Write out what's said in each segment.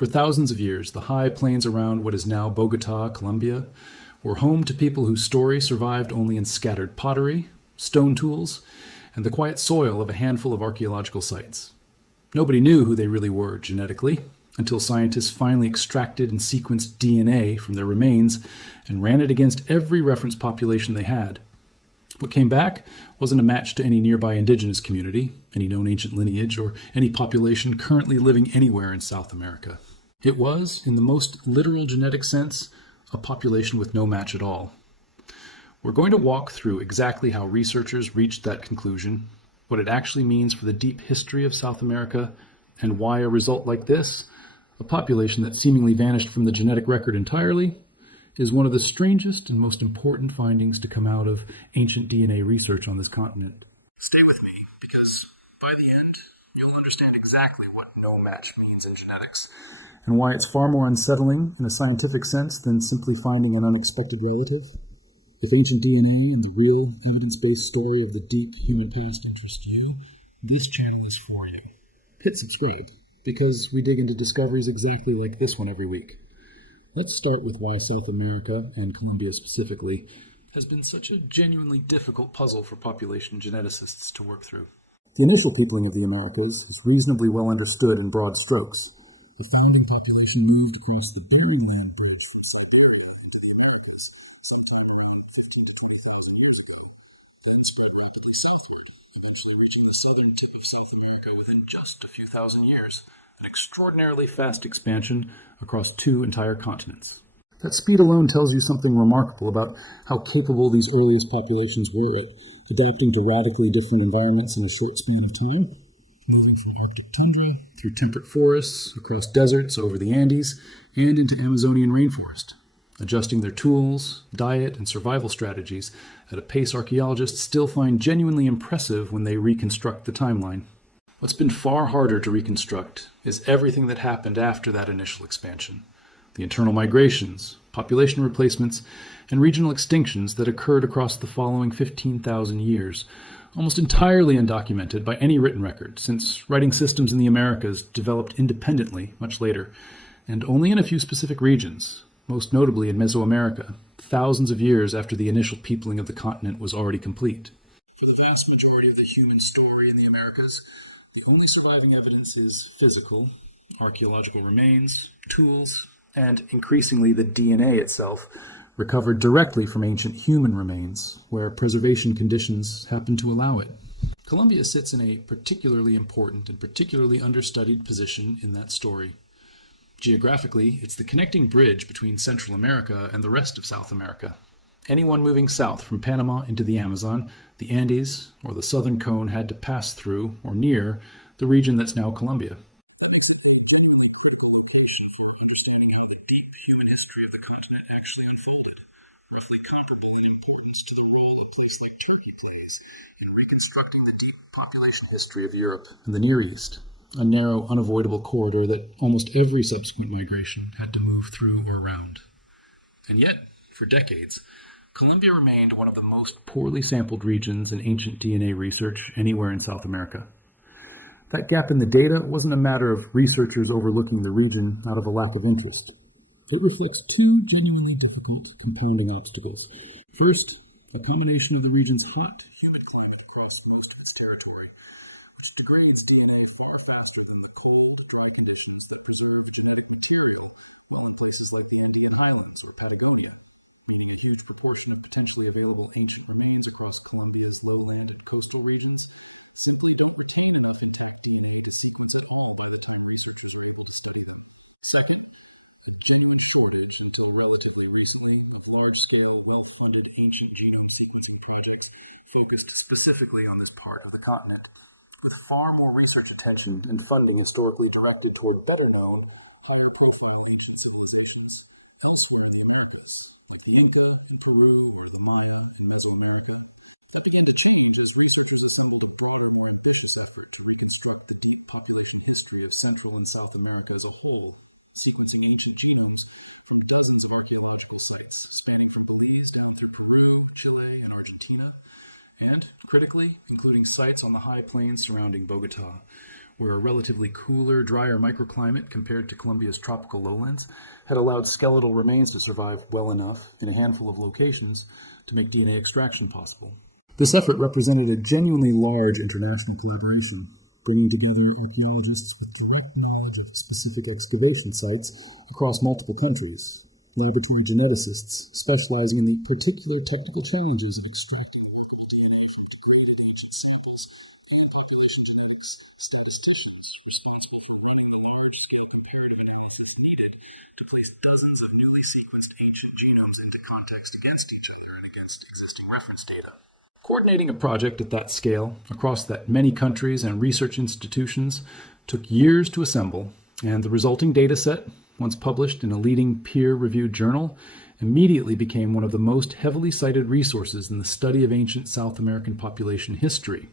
For thousands of years, the high plains around what is now Bogota, Colombia, were home to people whose story survived only in scattered pottery, stone tools, and the quiet soil of a handful of archaeological sites. Nobody knew who they really were genetically, until scientists finally extracted and sequenced DNA from their remains and ran it against every reference population they had. What came back wasn't a match to any nearby indigenous community, any known ancient lineage, or any population currently living anywhere in South America. It was, in the most literal genetic sense, a population with no match at all. We're going to walk through exactly how researchers reached that conclusion, what it actually means for the deep history of South America, and why a result like this, a population that seemingly vanished from the genetic record entirely, is one of the strangest and most important findings to come out of ancient DNA research on this continent. Stay with me, because by the end, you'll understand exactly what no match means in genetics, and why it's far more unsettling in a scientific sense than simply finding an unexpected relative. If ancient DNA and the real, evidence-based story of the deep human past interest you, this channel is for you. Hit subscribe, because we dig into discoveries exactly like this one every week. Let's start with why South America, and Colombia specifically, has been such a genuinely difficult puzzle for population geneticists to work through. The initial peopling of the Americas was reasonably well understood in broad strokes. The founding population moved across the barren land breasts and spread rapidly southward, eventually reaching the southern tip of South America within just a few thousand years. An extraordinarily fast expansion across 2 entire continents. That speed alone tells you something remarkable about how capable these earliest populations were at adapting to radically different environments in a short span of time, moving from Arctic tundra through temperate forests, across deserts, over the Andes, and into Amazonian rainforest, adjusting their tools, diet, and survival strategies at a pace archaeologists still find genuinely impressive when they reconstruct the timeline. What's been far harder to reconstruct is everything that happened after that initial expansion. The internal migrations, population replacements, and regional extinctions that occurred across the following 15,000 years, almost entirely undocumented by any written record, since writing systems in the Americas developed independently much later, and only in a few specific regions, most notably in Mesoamerica, thousands of years after the initial peopling of the continent was already complete. For the vast majority of the human story in the Americas, the only surviving evidence is physical, archaeological remains, tools, and increasingly the DNA itself, recovered directly from ancient human remains, where preservation conditions happen to allow it. Colombia sits in a particularly important and particularly understudied position in that story. Geographically, it's the connecting bridge between Central America and the rest of South America. Anyone moving south from Panama into the Amazon, the Andes, or the Southern Cone had to pass through, or near, the region that's now Colombia. History of Europe and the Near East, a narrow, unavoidable corridor that almost every subsequent migration had to move through or around. And yet, for decades, Colombia remained one of the most poorly sampled regions in ancient DNA research anywhere in South America. That gap in the data wasn't a matter of researchers overlooking the region out of a lack of interest. It reflects 2 genuinely difficult compounding obstacles. First, a combination of the region's hot, humid climate across most of its territory, which degrades DNA far faster than the cold, dry conditions that preserve genetic material, while in places like the Andean Highlands or Patagonia, meaning a huge proportion of potentially available ancient remains across Colombia's lowland and coastal regions simply don't retain enough intact DNA to sequence at all by the time researchers are able to study them. Second, a genuine shortage until relatively recently of large-scale, well-funded ancient genome sequencing projects focused specifically on this part of the continent, with far more research attention and funding historically directed toward better-known, higher-profile ancient civilizations elsewhere in the Americas, like the Inca in Peru or the Maya in Mesoamerica. That began to change as researchers assembled a broader, more ambitious effort to reconstruct the deep population history of Central and South America as a whole, sequencing ancient genomes from dozens of archaeological sites spanning from Belize down through Peru, Chile, and Argentina, and, critically, including sites on the high plains surrounding Bogota, where a relatively cooler, drier microclimate compared to Colombia's tropical lowlands had allowed skeletal remains to survive well enough in a handful of locations to make DNA extraction possible. This effort represented a genuinely large international collaboration, bringing together archaeologists with direct knowledge of specific excavation sites across multiple countries, laboratory geneticists specializing in the particular technical challenges of extracting ancient samples, population genetics, statisticians responsible for running the large-scale comparative analysis needed to place dozens of newly sequenced ancient genomes into context against each other and against existing reference data. Coordinating a project at that scale, across that many countries and research institutions, took years to assemble, and the resulting data set, once published in a leading peer-reviewed journal, immediately became one of the most heavily cited resources in the study of ancient South American population history,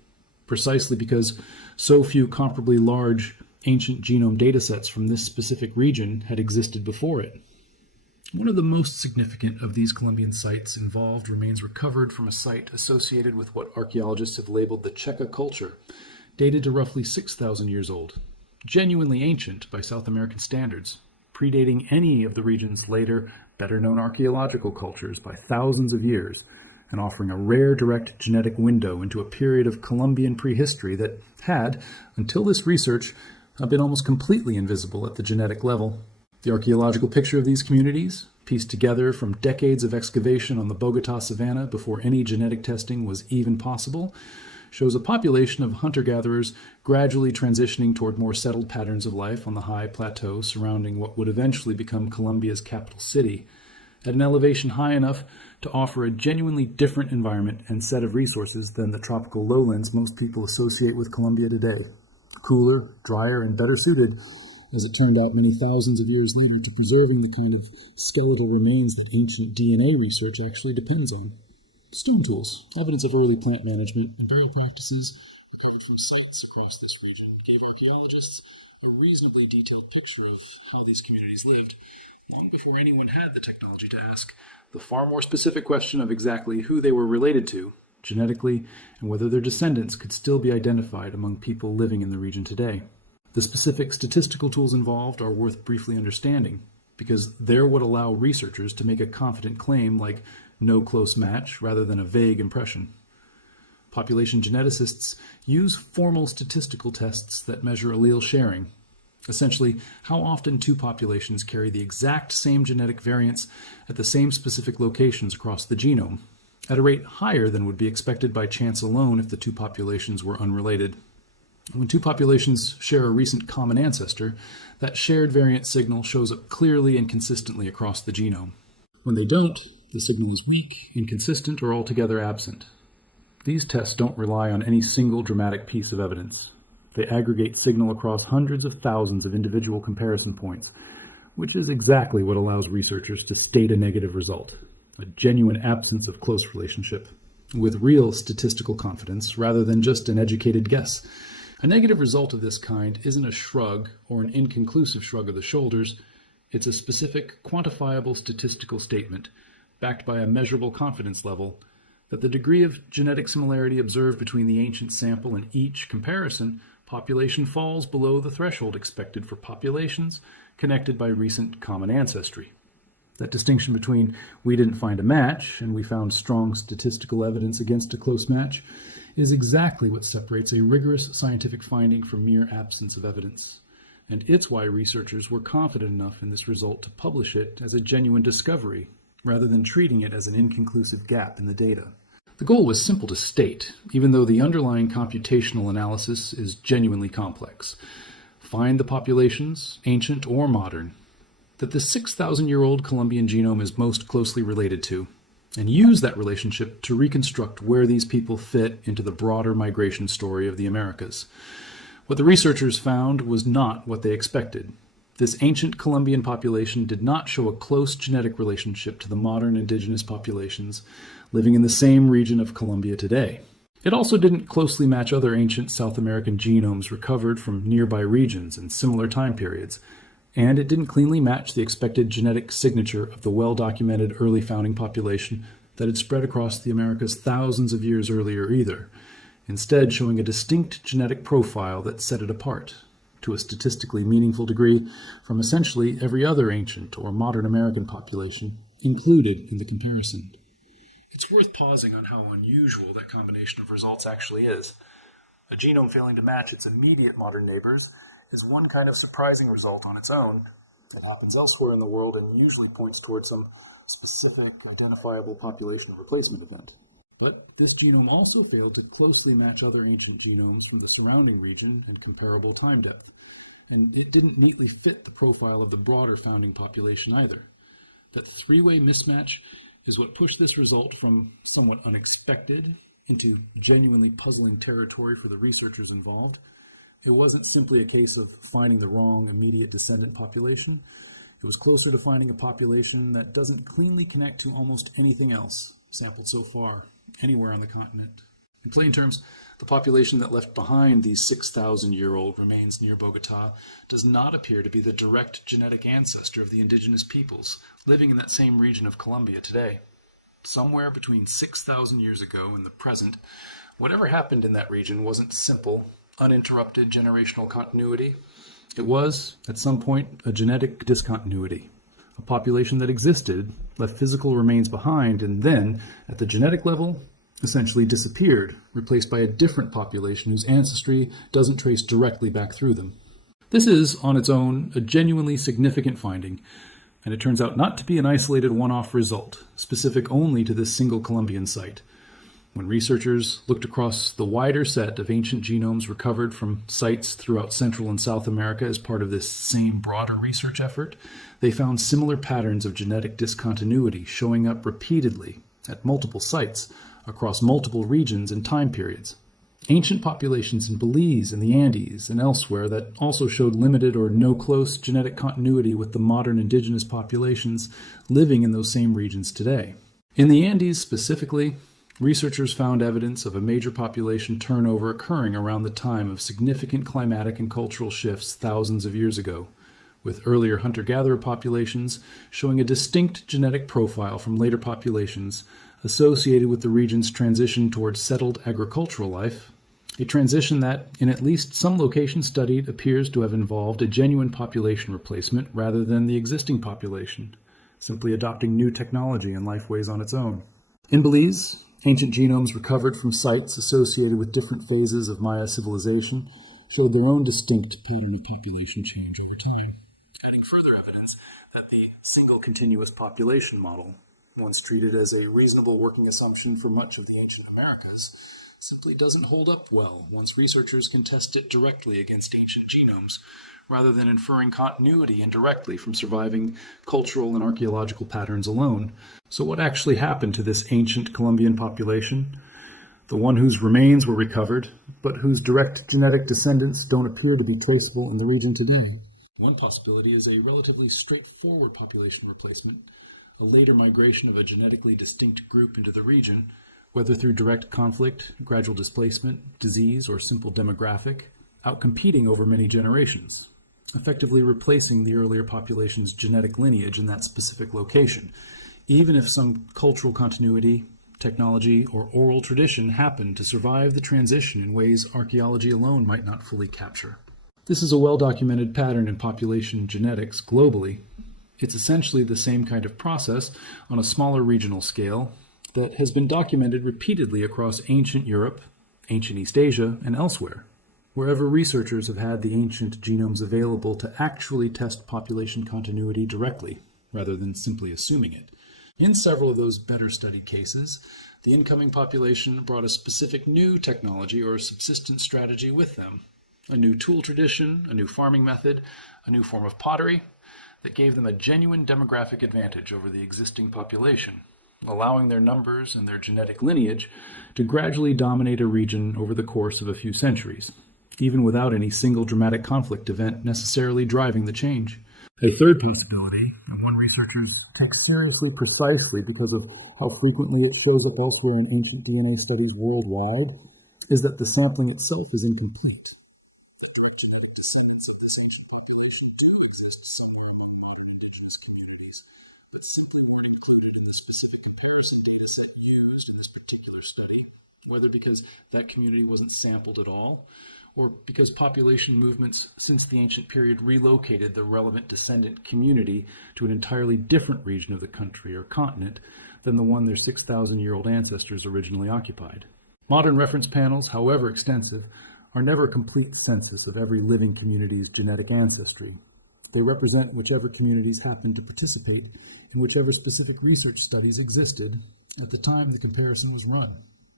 precisely because so few comparably large ancient genome datasets from this specific region had existed before it. One of the most significant of these Colombian sites involved remains recovered from a site associated with what archaeologists have labeled the Checa culture, dated to roughly 6,000 years old, genuinely ancient by South American standards, predating any of the region's later, better-known archaeological cultures by thousands of years, and offering a rare direct genetic window into a period of Colombian prehistory that had, until this research, been almost completely invisible at the genetic level. The archaeological picture of these communities, pieced together from decades of excavation on the Bogota savanna before any genetic testing was even possible, shows a population of hunter-gatherers gradually transitioning toward more settled patterns of life on the high plateau surrounding what would eventually become Colombia's capital city, at an elevation high enough to offer a genuinely different environment and set of resources than the tropical lowlands most people associate with Colombia today. Cooler, drier, and better suited, as it turned out many thousands of years later, to preserving the kind of skeletal remains that ancient DNA research actually depends on. Stone tools, evidence of early plant management, and burial practices recovered from sites across this region gave archaeologists a reasonably detailed picture of how these communities lived, long before anyone had the technology to ask the far more specific question of exactly who they were related to, genetically, and whether their descendants could still be identified among people living in the region today. The specific statistical tools involved are worth briefly understanding, because they're what allow researchers to make a confident claim like no close match rather than a vague impression. Population geneticists use formal statistical tests that measure allele sharing, essentially how often two populations carry the exact same genetic variants at the same specific locations across the genome, at a rate higher than would be expected by chance alone if the two populations were unrelated. When two populations share a recent common ancestor, that shared variant signal shows up clearly and consistently across the genome. When they don't, the signal is weak, inconsistent, or altogether absent. These tests don't rely on any single dramatic piece of evidence. They aggregate signal across hundreds of thousands of individual comparison points, which is exactly what allows researchers to state a negative result, a genuine absence of close relationship, with real statistical confidence rather than just an educated guess. A negative result of this kind isn't a shrug or an inconclusive shrug of the shoulders. It's a specific, quantifiable statistical statement, backed by a measurable confidence level, that the degree of genetic similarity observed between the ancient sample and each comparison population falls below the threshold expected for populations connected by recent common ancestry. That distinction between we didn't find a match and we found strong statistical evidence against a close match is exactly what separates a rigorous scientific finding from mere absence of evidence. And it's why researchers were confident enough in this result to publish it as a genuine discovery, rather than treating it as an inconclusive gap in the data. The goal was simple to state, even though the underlying computational analysis is genuinely complex. Find the populations, ancient or modern, that the 6,000-year-old Colombian genome is most closely related to, and use that relationship to reconstruct where these people fit into the broader migration story of the Americas. What the researchers found was not what they expected. This ancient Colombian population did not show a close genetic relationship to the modern indigenous populations living in the same region of Colombia today. It also didn't closely match other ancient South American genomes recovered from nearby regions in similar time periods, and it didn't cleanly match the expected genetic signature of the well-documented early founding population that had spread across the Americas thousands of years earlier either, instead showing a distinct genetic profile that set it apart. to a statistically meaningful degree from essentially every other ancient or modern American population included in the comparison. It's worth pausing on how unusual that combination of results actually is. A genome failing to match its immediate modern neighbors is one kind of surprising result on its own. It happens elsewhere in the world and usually points towards some specific, identifiable population replacement event. But this genome also failed to closely match other ancient genomes from the surrounding region and comparable time depth. And it didn't neatly fit the profile of the broader founding population either. That three-way mismatch is what pushed this result from somewhat unexpected into genuinely puzzling territory for the researchers involved. It wasn't simply a case of finding the wrong immediate descendant population. It was closer to finding a population that doesn't cleanly connect to almost anything else sampled so far, anywhere on the continent. In plain terms, the population that left behind these 6,000-year-old remains near Bogota does not appear to be the direct genetic ancestor of the indigenous peoples living in that same region of Colombia today. Somewhere between 6,000 years ago and the present, whatever happened in that region wasn't simple, uninterrupted generational continuity. It was, at some point, a genetic discontinuity. A population that existed, left physical remains behind, and then, at the genetic level, essentially disappeared, replaced by a different population whose ancestry doesn't trace directly back through them. This is, on its own, a genuinely significant finding, and it turns out not to be an isolated one-off result, specific only to this single Colombian site. When researchers looked across the wider set of ancient genomes recovered from sites throughout Central and South America as part of this same broader research effort, they found similar patterns of genetic discontinuity showing up repeatedly at multiple sites across multiple regions and time periods. Ancient populations in Belize and the Andes and elsewhere that also showed limited or no close genetic continuity with the modern indigenous populations living in those same regions today. In the Andes specifically, researchers found evidence of a major population turnover occurring around the time of significant climatic and cultural shifts thousands of years ago, with earlier hunter-gatherer populations showing a distinct genetic profile from later populations associated with the region's transition towards settled agricultural life, a transition that, in at least some locations studied, appears to have involved a genuine population replacement rather than the existing population, simply adopting new technology and lifeways on its own. In Belize, ancient genomes recovered from sites associated with different phases of Maya civilization showed their own distinct pattern of population change over time, adding further evidence that the single continuous population model, once treated as a reasonable working assumption for much of the ancient Americas, simply doesn't hold up well once researchers can test it directly against ancient genomes, rather than inferring continuity indirectly from surviving cultural and archaeological patterns alone. So what actually happened to this ancient Colombian population? The one whose remains were recovered, but whose direct genetic descendants don't appear to be traceable in the region today. One possibility is a relatively straightforward population replacement, a later migration of a genetically distinct group into the region, whether through direct conflict, gradual displacement, disease, or simple demographic, outcompeting over many generations, effectively replacing the earlier population's genetic lineage in that specific location, even if some cultural continuity, technology, or oral tradition happened to survive the transition in ways archaeology alone might not fully capture. This is a well-documented pattern in population genetics globally. It's essentially the same kind of process on a smaller regional scale that has been documented repeatedly across ancient Europe, ancient East Asia, and elsewhere, wherever researchers have had the ancient genomes available to actually test population continuity directly, rather than simply assuming it. In several of those better studied cases, the incoming population brought a specific new technology or subsistence strategy with them, a new tool tradition, a new farming method, a new form of pottery that gave them a genuine demographic advantage over the existing population, allowing their numbers and their genetic lineage to gradually dominate a region over the course of a few centuries, even without any single dramatic conflict event necessarily driving the change. A third possibility, and one researchers take seriously precisely because of how frequently it shows up elsewhere in ancient DNA studies worldwide, is that the sampling itself is incomplete. Whether because that community wasn't sampled at all, or because population movements since the ancient period relocated the relevant descendant community to an entirely different region of the country or continent than the one their 6,000-year-old ancestors originally occupied. Modern reference panels, however extensive, are never a complete census of every living community's genetic ancestry. They represent whichever communities happened to participate in whichever specific research studies existed at the time the comparison was run.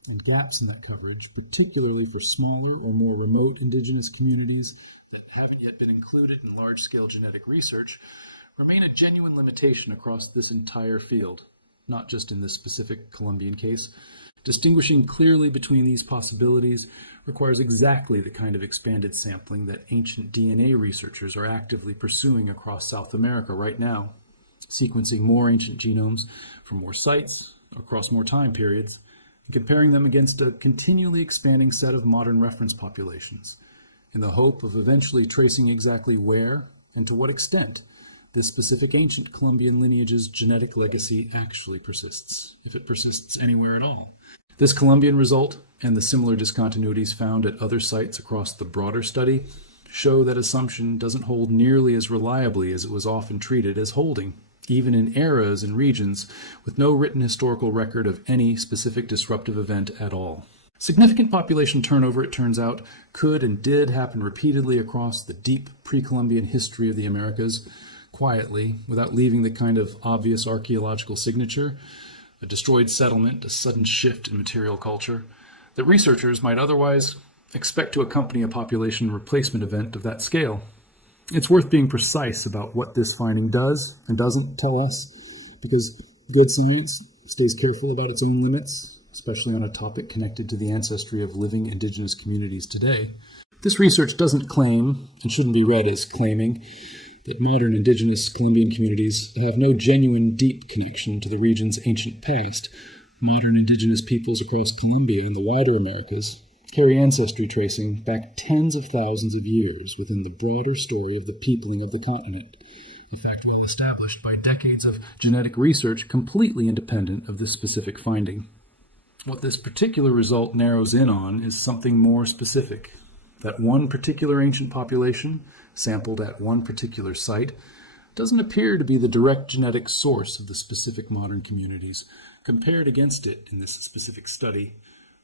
And gaps in that coverage, particularly for smaller or more remote indigenous communities that haven't yet been included in large-scale genetic research, remain a genuine limitation across this entire field, not just in this specific Colombian case. Distinguishing clearly between these possibilities requires exactly the kind of expanded sampling that ancient DNA researchers are actively pursuing across South America right now, sequencing more ancient genomes from more sites across more time periods, and comparing them against a continually expanding set of modern reference populations, in the hope of eventually tracing exactly where and to what extent this specific ancient Colombian lineage's genetic legacy actually persists, if it persists anywhere at all. This Colombian result, and the similar discontinuities found at other sites across the broader study, show that assumption doesn't hold nearly as reliably as it was often treated as holding, even in eras and regions with no written historical record of any specific disruptive event at all. Significant population turnover, it turns out, could and did happen repeatedly across the deep pre-Columbian history of the Americas, quietly, without leaving the kind of obvious archaeological signature, a destroyed settlement, a sudden shift in material culture, that researchers might otherwise expect to accompany a population replacement event of that scale. It's worth being precise about what this finding does and doesn't tell us, because good science stays careful about its own limits, especially on a topic connected to the ancestry of living indigenous communities today. This research doesn't claim, and shouldn't be read as claiming, that modern indigenous Colombian communities have no genuine deep connection to the region's ancient past. Modern indigenous peoples across Colombia and the wider Americas carry ancestry tracing back tens of thousands of years within the broader story of the peopling of the continent, a fact well established by decades of genetic research completely independent of this specific finding. What this particular result narrows in on is something more specific, that one particular ancient population, sampled at one particular site, doesn't appear to be the direct genetic source of the specific modern communities compared against it in this specific study,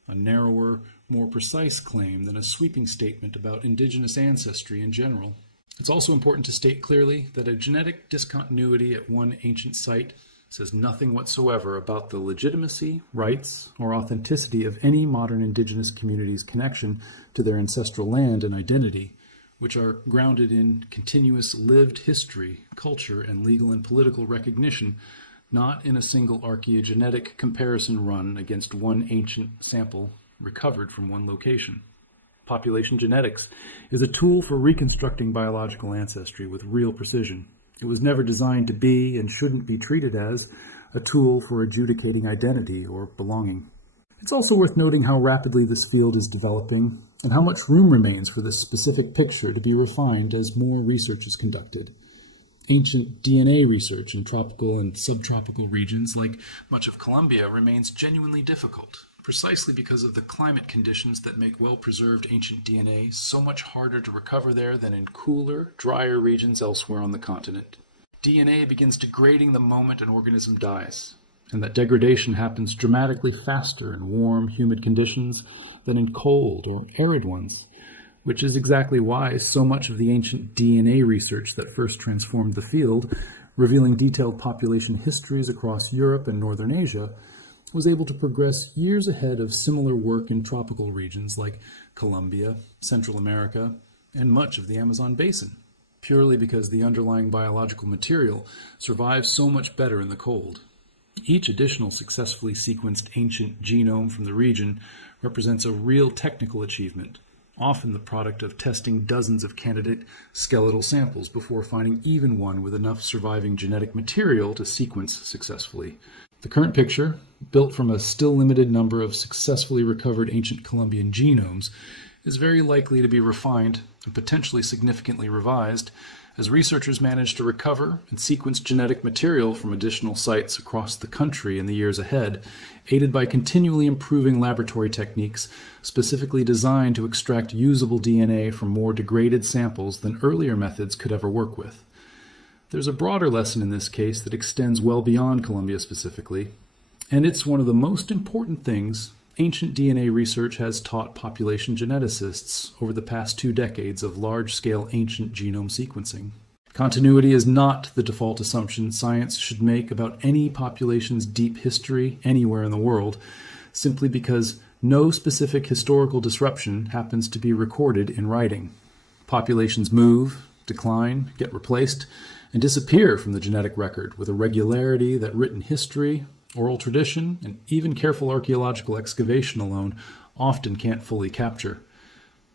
a narrower, more precise claim than a sweeping statement about indigenous ancestry in general. It's also important to state clearly that a genetic discontinuity at one ancient site says nothing whatsoever about the legitimacy, rights, or authenticity of any modern indigenous community's connection to their ancestral land and identity, which are grounded in continuous lived history, culture, and legal and political recognition, not in a single archaeogenetic comparison run against one ancient sample recovered from one location. Population genetics is a tool for reconstructing biological ancestry with real precision. It was never designed to be, and shouldn't be treated as, a tool for adjudicating identity or belonging. It's also worth noting how rapidly this field is developing, and how much room remains for this specific picture to be refined as more research is conducted. Ancient DNA research in tropical and subtropical regions, like much of Colombia, remains genuinely difficult, precisely because of the climate conditions that make well-preserved ancient DNA so much harder to recover there than in cooler, drier regions elsewhere on the continent. DNA begins degrading the moment an organism dies, and that degradation happens dramatically faster in warm, humid conditions than in cold or arid ones, which is exactly why so much of the ancient DNA research that first transformed the field, revealing detailed population histories across Europe and Northern Asia, was able to progress years ahead of similar work in tropical regions like Colombia, Central America, and much of the Amazon basin, purely because the underlying biological material survives so much better in the cold. Each additional successfully sequenced ancient genome from the region represents a real technical achievement, often the product of testing dozens of candidate skeletal samples before finding even one with enough surviving genetic material to sequence successfully. The current picture, built from a still limited number of successfully recovered ancient Colombian genomes, is very likely to be refined and potentially significantly revised as researchers managed to recover and sequence genetic material from additional sites across the country in the years ahead, aided by continually improving laboratory techniques specifically designed to extract usable DNA from more degraded samples than earlier methods could ever work with. There's a broader lesson in this case that extends well beyond Colombia specifically, and it's one of the most important things ancient DNA research has taught population geneticists over the past 2 decades of large-scale ancient genome sequencing. Continuity is not the default assumption science should make about any population's deep history anywhere in the world, simply because no specific historical disruption happens to be recorded in writing. Populations move, decline, get replaced, and disappear from the genetic record with a regularity that written history, oral tradition, and even careful archaeological excavation alone often can't fully capture,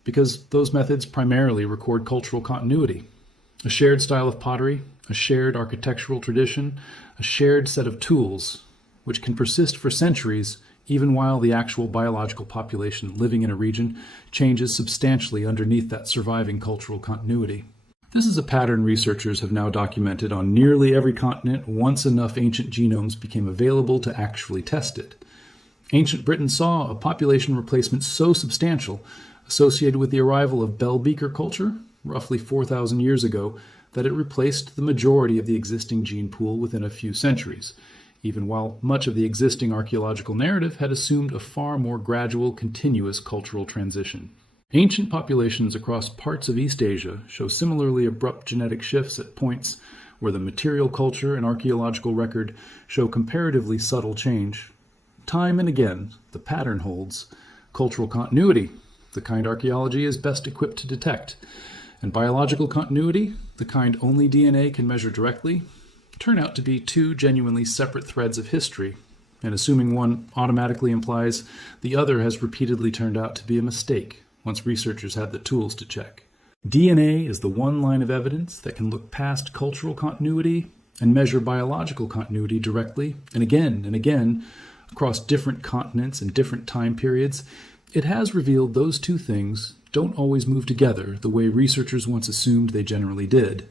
because those methods primarily record cultural continuity. A shared style of pottery, a shared architectural tradition, a shared set of tools, which can persist for centuries even while the actual biological population living in a region changes substantially underneath that surviving cultural continuity. This is a pattern researchers have now documented on nearly every continent once enough ancient genomes became available to actually test it. Ancient Britain saw a population replacement so substantial, associated with the arrival of bell beaker culture, roughly 4,000 years ago, that it replaced the majority of the existing gene pool within a few centuries, even while much of the existing archaeological narrative had assumed a far more gradual, continuous cultural transition. Ancient populations across parts of East Asia show similarly abrupt genetic shifts at points where the material culture and archaeological record show comparatively subtle change. Time and again, the pattern holds. Cultural continuity, the kind archaeology is best equipped to detect, and biological continuity, the kind only DNA can measure directly, turn out to be 2 genuinely separate threads of history, and assuming one automatically implies the other has repeatedly turned out to be a mistake once researchers had the tools to check. DNA is the one line of evidence that can look past cultural continuity and measure biological continuity directly, and again, across different continents and different time periods. It has revealed those 2 things don't always move together the way researchers once assumed they generally did.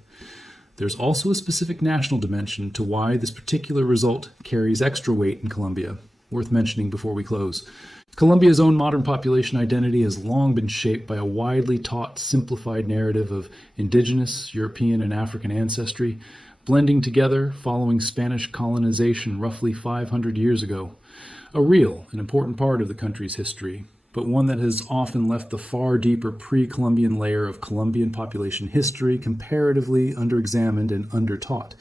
There's also a specific national dimension to why this particular result carries extra weight in Colombia, worth mentioning before we close. Colombia's own modern population identity has long been shaped by a widely taught, simplified narrative of indigenous, European, and African ancestry, blending together following Spanish colonization roughly 500 years ago. A real and important part of the country's history, but one that has often left the far deeper pre-Columbian layer of Colombian population history comparatively underexamined and undertaught,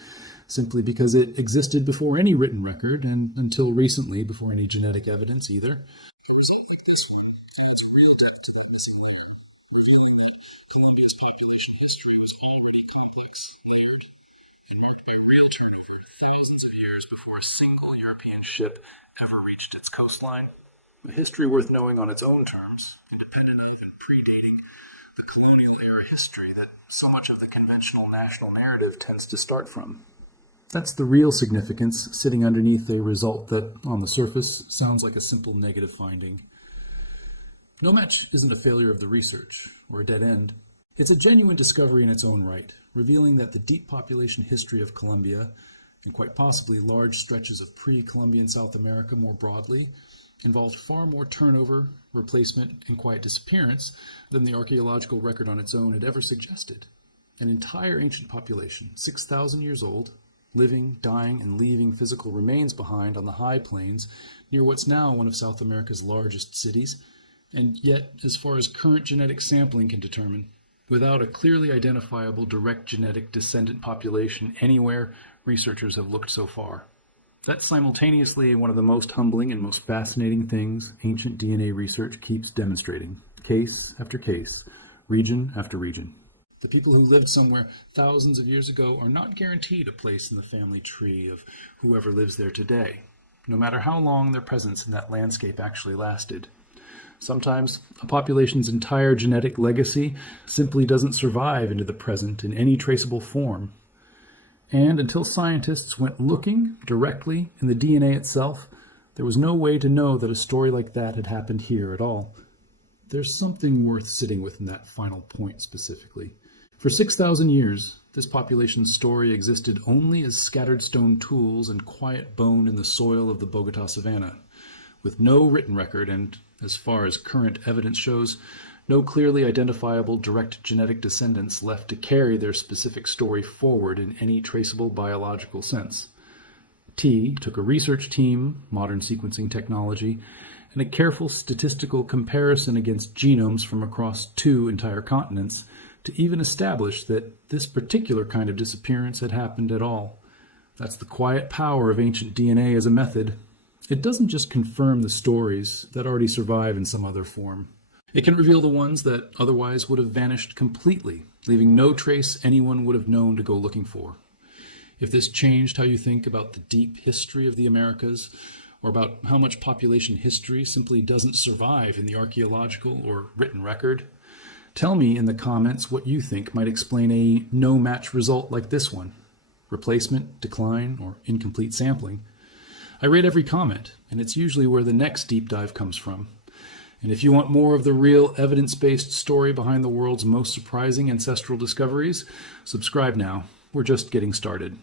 simply because it existed before any written record, and until recently before any genetic evidence either. It was like this one, adds real depth to the missing layer, revealing that Colombia's population history was already complex, layered, and marked by real turnover thousands of years before a single European ship ever reached its coastline. A history worth knowing on its own terms, independent of and predating the colonial era history that so much of the conventional national narrative tends to start from. That's the real significance sitting underneath a result that, on the surface, sounds like a simple negative finding. No match isn't a failure of the research, or a dead end. It's a genuine discovery in its own right, revealing that the deep population history of Colombia, and quite possibly large stretches of pre-Columbian South America more broadly, involved far more turnover, replacement, and quiet disappearance than the archaeological record on its own had ever suggested. An entire ancient population, 6,000 years old, living, dying, and leaving physical remains behind on the high plains near what's now one of South America's largest cities, and yet, as far as current genetic sampling can determine, without a clearly identifiable direct genetic descendant population anywhere researchers have looked so far. That's simultaneously one of the most humbling and most fascinating things ancient DNA research keeps demonstrating, case after case, region after region. The people who lived somewhere thousands of years ago are not guaranteed a place in the family tree of whoever lives there today, no matter how long their presence in that landscape actually lasted. Sometimes a population's entire genetic legacy simply doesn't survive into the present in any traceable form. And until scientists went looking directly in the DNA itself, there was no way to know that a story like that had happened here at all. There's something worth sitting with in that final point specifically. For 6,000 years, this population's story existed only as scattered stone tools and quiet bone in the soil of the Bogota savanna, with no written record and, as far as current evidence shows, no clearly identifiable direct genetic descendants left to carry their specific story forward in any traceable biological sense. T took a research team, modern sequencing technology, and a careful statistical comparison against genomes from across 2 entire continents to even establish that this particular kind of disappearance had happened at all. That's the quiet power of ancient DNA as a method. It doesn't just confirm the stories that already survive in some other form. It can reveal the ones that otherwise would have vanished completely, leaving no trace anyone would have known to go looking for. If this changed how you think about the deep history of the Americas, or about how much population history simply doesn't survive in the archaeological or written record, tell me in the comments what you think might explain a no-match result like this one. Replacement, decline, or incomplete sampling. I read every comment, and it's usually where the next deep dive comes from. And if you want more of the real evidence-based story behind the world's most surprising ancestral discoveries, subscribe now. We're just getting started.